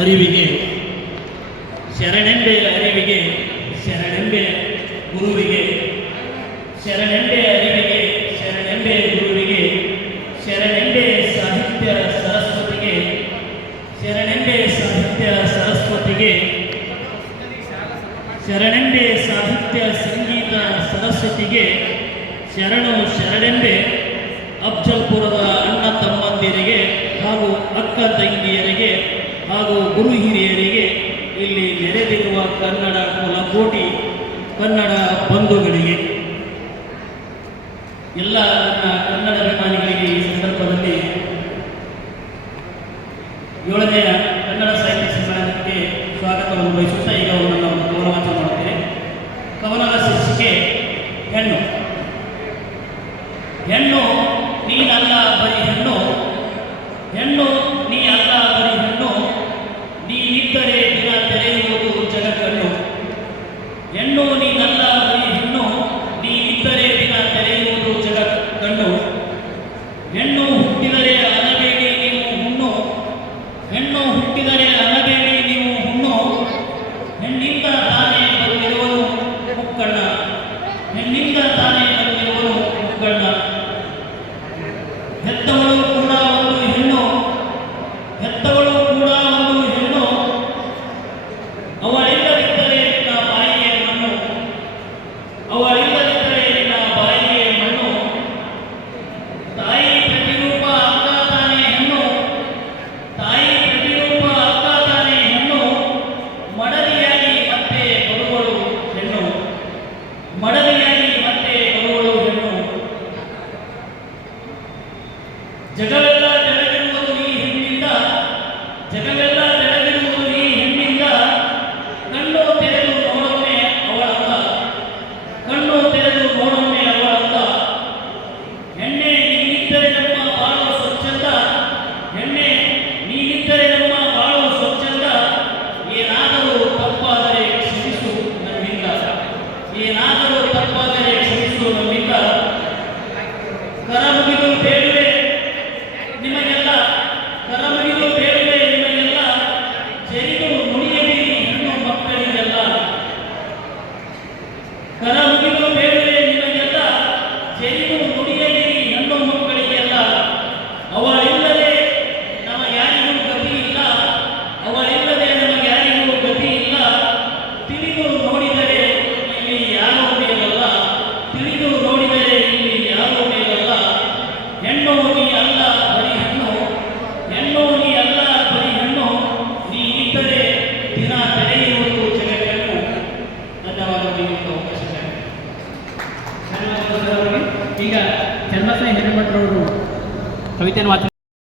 ಅರಿವಿಗೆ ಶರಣೆಂಬೆಯ ಅರಿವಿಗೆ, ಶರಣೆಂಬೆ ಗುರುವಿಗೆ ಶರಣೆಂಬೆಯ ಅರಿವಿಗೆ, ಶರಣೆಂಬೆ ಗುರುವಿಗೆ, ಶರಣೆಂಬೆ ಸಾಹಿತ್ಯ ಸರಸ್ವತಿಗೆ, ಶರಣೆಂಬೆ ಸಾಹಿತ್ಯ ಸರಸ್ವತಿಗೆ, ಶರಣೆಂಬೆ ಸಾಹಿತ್ಯ ಸಂಗೀತ ಸರಸ್ವತಿಗೆ, ಶರಣು ಶರಣೆಂಬೆ ಅಫ್ಜಲ್ಪುರದ ಅಣ್ಣ ತಮ್ಮಂದಿರಿಗೆ ಹಾಗೂ ಅಕ್ಕ ತಂಗಿಯರಿಗೆ ಹಾಗೂ ಗುರು ಹಿರಿಯರಿಗೆ ಇಲ್ಲಿ ನೆರೆದಿರುವ ಕನ್ನಡ ಕುಲಕೋಟಿ, ಕನ್ನಡ ಬಂಧುಗಳಿಗೆ, ಎಲ್ಲ ಕನ್ನಡ ಅಭಿಮಾನಿಗಳಿಗೆ ಈ ಸಂದರ್ಭದಲ್ಲಿ ಏಳನೆಯ ಕನ್ನಡ ಸಾಹಿತ್ಯ ಸಮ್ಮೇಳನಕ್ಕೆ ಸ್ವಾಗತವನ್ನು ಬಯಸುತ್ತಾ ಈಗ ಅವರನ್ನು ಕವನವಾಚನ ಮಾಡುತ್ತೇನೆ. ಕವನದ ಶಿಕ್ಷಿಕೆ ಹೆಣ್ಣು. ಹೆಣ್ಣು, ನೀನಲ್ಲ ಬರೀ ಹೆಣ್ಣು. ಹೆಣ್ಣು ఎంత ಜಗವೆಲ್ಲ ನೆಲೆಗಿರುವುದು ಈ ಹೆಣ್ಣಿಂದ, ಜಗವೆಲ್ಲ ನೆಲೆಗಿರುವುದು ಈ ಹೆಣ್ಣಿಂದ, ಕಣ್ಣು ತೆರೆದು ನೋಡೊಮ್ಮೆ ಅವಳಂದ ಕಣ್ಣು ತೆರೆದು ನೋಡೊಮ್ಮೆ ಅವಳಂದ ಹೆಣ್ಣೆ, ನೀನಿದ್ದರೆ ನಮ್ಮ ಬಾಳು ಸ್ವಚ್ಛಂದ. ಹೆಣ್ಣೆ, ನೀನಿದ್ದರೆ ನಮ್ಮ ಬಾಳು ಸ್ವಚ್ಛಂದ. ಏನಾದರೂ ತಪ್ಪಾದರೆ ಕ್ಷಮಿಸು ನಮ್ಮಿಂದ. ಏನಾದರೂ ತಪ್ಪಾದರೆ ಕ್ಷಮಿಸು ನಮ್ಮಿಂದ. ಕರ ಈಗ ಚನ್ನಬಸವ ಹಿರೇಮಠರವರು ಕವಿತೆಯನ್ನು ವಾಚನ